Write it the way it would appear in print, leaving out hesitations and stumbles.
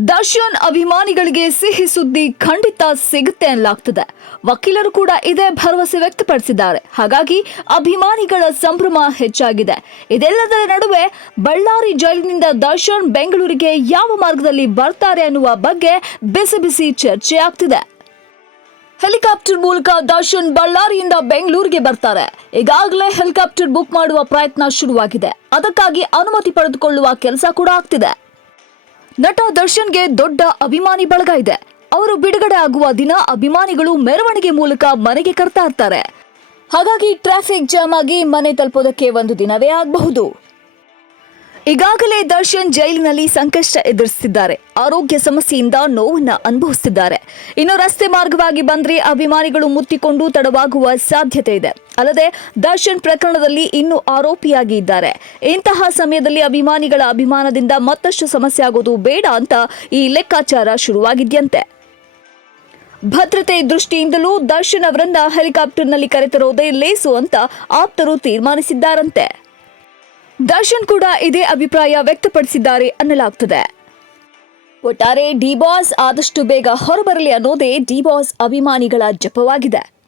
ದರ್ಶನ್ ಅಭಿಮಾನಿಗಳಿಗೆ ಸಿಹಿ ಸುದ್ದಿ ಖಂಡಿತ ಸಿಗುತ್ತೆ ಎನ್ನಲಾಗ್ತದೆ. ವಕೀಲರು ಕೂಡ ಇದೇ ಭರವಸೆ ವ್ಯಕ್ತಪಡಿಸಿದ್ದಾರೆ. ಹಾಗಾಗಿ ಅಭಿಮಾನಿಗಳ ಸಂಭ್ರಮ ಹೆಚ್ಚಾಗಿದೆ. ಇದೆಲ್ಲದರ ನಡುವೆ ಬಳ್ಳಾರಿ ಜೈಲಿನಿಂದ ದರ್ಶನ್ ಬೆಂಗಳೂರಿಗೆ ಯಾವ ಮಾರ್ಗದಲ್ಲಿ ಬರ್ತಾರೆ ಅನ್ನುವ ಬಗ್ಗೆ ಬಿಸಿ ಬಿಸಿ ಚರ್ಚೆ ಆಗ್ತಿದೆ. ಹೆಲಿಕಾಪ್ಟರ್ ಮೂಲಕ ದರ್ಶನ್ ಬಳ್ಳಾರಿಯಿಂದ ಬೆಂಗಳೂರಿಗೆ ಬರ್ತಾರೆ. ಈಗಾಗಲೇ ಹೆಲಿಕಾಪ್ಟರ್ ಬುಕ್ ಮಾಡುವ ಪ್ರಯತ್ನ ಶುರುವಾಗಿದೆ. ಅದಕ್ಕಾಗಿ ಅನುಮತಿ ಪಡೆದುಕೊಳ್ಳುವ ಕೆಲಸ ಕೂಡ ಆಗ್ತಿದೆ. ನಟ ದರ್ಶನ್ಗೆ ದೊಡ್ಡ ಅಭಿಮಾನಿ ಬಳಗ ಇದೆ. ಅವರು ಬಿಡುಗಡೆ ಆಗುವ ದಿನ ಅಭಿಮಾನಿಗಳು ಮೆರವಣಿಗೆ ಮೂಲಕ ಮನೆಗೆ ಕರ್ತಾ ಇರ್ತಾರೆ. ಹಾಗಾಗಿ ಟ್ರಾಫಿಕ್ ಜಾಮ್ ಆಗಿ ಮನೆ ತಲುಪೋದಕ್ಕೆ ಒಂದು ದಿನವೇ ಆಗಬಹುದು. ಈಗಾಗಲೇ ದರ್ಶನ್ ಜೈಲಿನಲ್ಲಿ ಸಂಕಷ್ಟ ಎದುರಿಸುತ್ತಿದ್ದಾರೆ. ಆರೋಗ್ಯ ಸಮಸ್ಯೆಯಿಂದ ನೋವನ್ನ ಅನುಭವಿಸುತ್ತಿದ್ದಾರೆ. ಇನ್ನು ರಸ್ತೆ ಮಾರ್ಗವಾಗಿ ಬಂದ್ರೆ ಅಭಿಮಾನಿಗಳು ಮುತ್ತಿಕೊಂಡು ತಡವಾಗುವ ಸಾಧ್ಯತೆ ಇದೆ. ಅಲ್ಲದೆ ದರ್ಶನ್ ಪ್ರಕರಣದಲ್ಲಿ ಇನ್ನೂ ಆರೋಪಿಯಾಗಿ ಇದ್ದಾರೆ. ಇಂತಹ ಸಮಯದಲ್ಲಿ ಅಭಿಮಾನಿಗಳ ಅಭಿಮಾನದಿಂದ ಮತ್ತಷ್ಟು ಸಮಸ್ಯೆ ಆಗೋದು ಬೇಡ ಅಂತ ಈ ಲೆಕ್ಕಾಚಾರ ಶುರುವಾಗಿದ್ಯಂತೆ. ಭದ್ರತೆ ದೃಷ್ಟಿಯಿಂದಲೂ ದರ್ಶನ್ ಅವರನ್ನ ಹೆಲಿಕಾಪ್ಟರ್ನಲ್ಲಿ ಕರೆತರೋದೇ ಲೇಸು ಅಂತ ಆಪ್ತರು ತೀರ್ಮಾನಿಸಿದ್ದಾರಂತೆ. ದರ್ಶನ್ ಕೂಡ ಇದೇ ಅಭಿಪ್ರಾಯ ವ್ಯಕ್ತಪಡಿಸಿದ್ದಾರೆ ಅನ್ನಲಾಗ್ತದೆ. ಒಟ್ಟಾರೆ ಡಿ ಬಾಸ್ ಆದಷ್ಟು ಬೇಗ ಹೊರಬರಲಿ ಅನ್ನೋದೇ ಡಿ ಬಾಸ್ ಅಭಿಮಾನಿಗಳ ಜಪವಾಗಿದೆ.